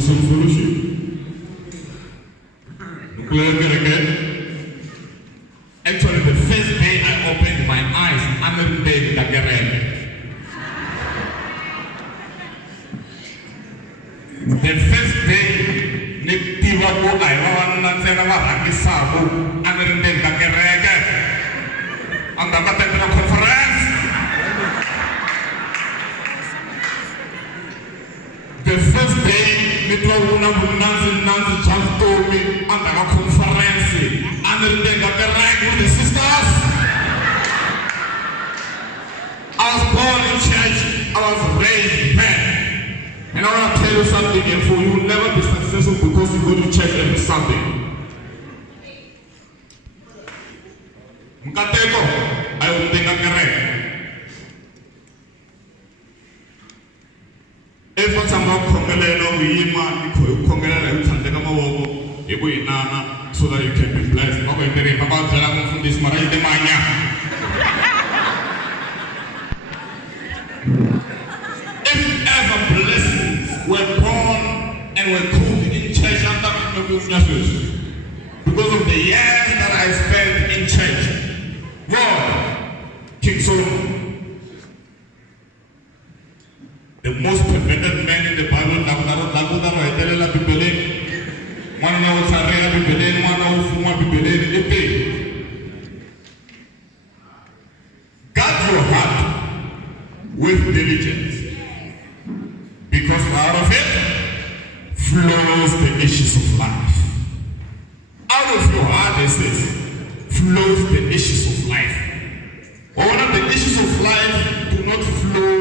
some solution. Actually, the first day I opened my eyes, I'm a big Gingirikani. The first day, Nitiwako, I want to tell I'm a big Gingirikani. On the Battle Conference. The first day, Nancy just told me on the conference, I'm a big Gingirikani with the sisters. I was born in church, I was raised in prayer. And I want to tell you something, and for you will never be successful because you go to church every Sunday. Mkateko, I will think I'm correct. If I'm someone Nkanelo, so that you can be blessed. I'm going to tell you about this Maraji. If ever blessings were born and were cooked in church under because of the years that I spent in church, God, King Solomon, the most perverted man in the Bible, guard your heart with diligence, because out of it flows the issues of life. Out of your heart, it says, flows the issues of life. All of the issues of life do not flow